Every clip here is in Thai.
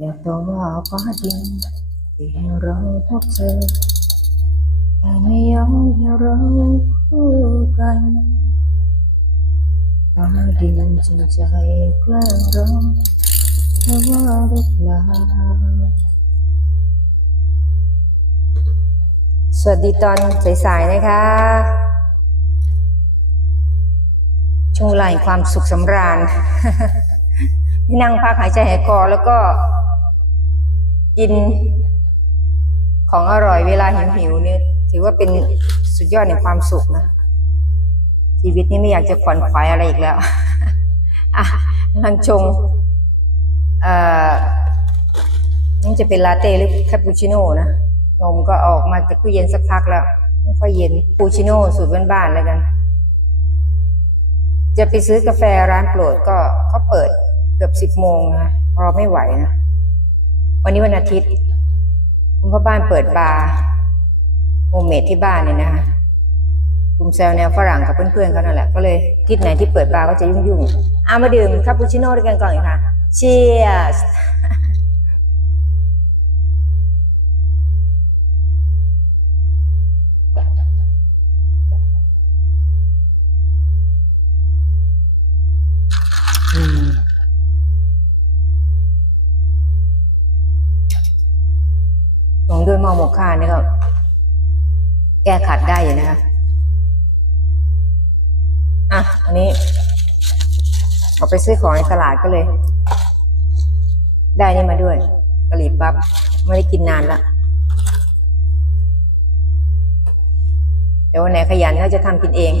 อย่าต่อว่าฟ้าดินที่ให้เราพบเจอแต่ไม่ยอมให้เราคู่กันฟ้าดินจนใจแกล้งเราเพราะว่าหรือเปล่าสวัสดีตอนสายๆนะคะช่วงเวลาแห่งความสุขสำราญที่นั่งพักหายใจหายคอแล้วก็ กินของอร่อยเวลาหิวหิวเนี่ยถือว่าเป็นสุดยอดในความสุขนะ ชีวิตนี้ไม่อยากจะขวนขวายอะไรอีกแล้วอะกำลังชงเอ่อนี่จะเป็นลาเต้หรือคาปูชิโน่นะนมก็ออกมาจากตู้เย็นสักพักแล้ว ไม่ค่อยเย็นปูชิโน่สูตรบ้านๆแล้วกัน จะไปซื้อกาแฟร้านโปรดก็เขาเปิดเกือบสิบโมงนะรอไม่ไหวนะ วันนี้วันอาทิตย์คุณพ่อบ้านเปิดบาร์โฮมเมดที่บ้านเนี่ยนะคะกลุ่มแซวแนวฝรั่งกับเพื่อนๆเขานั่นแหละก็เลยทิศไหนที่เปิดบาร์ก็จะยุ่งๆเอามาดื่มคาปูชิโน่ด้วยกันก่อนค่ะเชียร์ ด้วยหมอหมกค่านี่ก็ แก้ขัดได้อยู่นะคะอะอันนี้ออกไปซื้อของในตลาดก็เลย ได้นี่มาด้วยกะหรี่ปั๊บไม่ได้กินนานละเดี๋ยววันไหนขยันก็จะทำกินเอง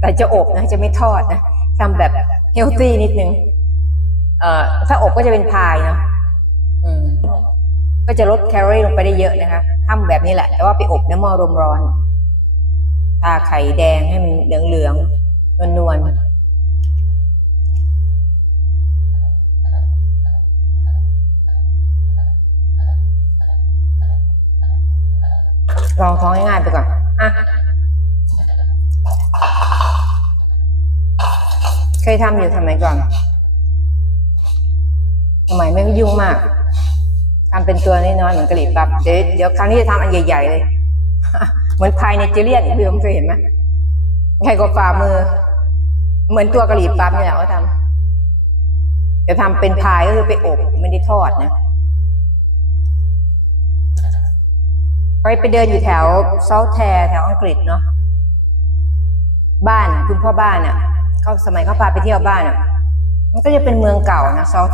แต่จะอบนะ จะไม่ทอดนะทำแบบเฮลตี้นิดนึง เอ่อ ถ้าอบก็จะเป็นพายเนาะอืม ก็จะลดแคลอรี่ลงไปได้เยอะนะคะทำแบบนี้แหละ แต่ว่าไปอบน้ำหม้อลมร้อนทาไข่แดงให้มันเหลืองๆนวลๆลองท้องง่ายๆไปก่อนอะเคยทำอยู่ทำไมก่อนสมัยไม่ยุ่งมาก ทำเป็นตัวน้อยๆเหมือนกะหรี่ปั๊บเดี๋ยวเดี๋ยวครั้งนี้จะทำอันใหญ่ ๆ เลย เหมือนพายในเจเรียนพี่ผมเคยเห็นไหมใหญ่กว่าฝ่ามือ เหมือนตัวกะหรี่ปั๊บเนี่ยเขาทำจะทำเป็นพายก็คือไปอบไม่ได้ทอดนะไปไปเดินอยู่แถวเซาท์แทร์แถวอังกฤษเนาะบ้านคุณพ่อบ้านอะเขาสมัยเขาพาไปเที่ยวบ้านอะ มันก็จะเป็นเมืองเก่านะเซาท์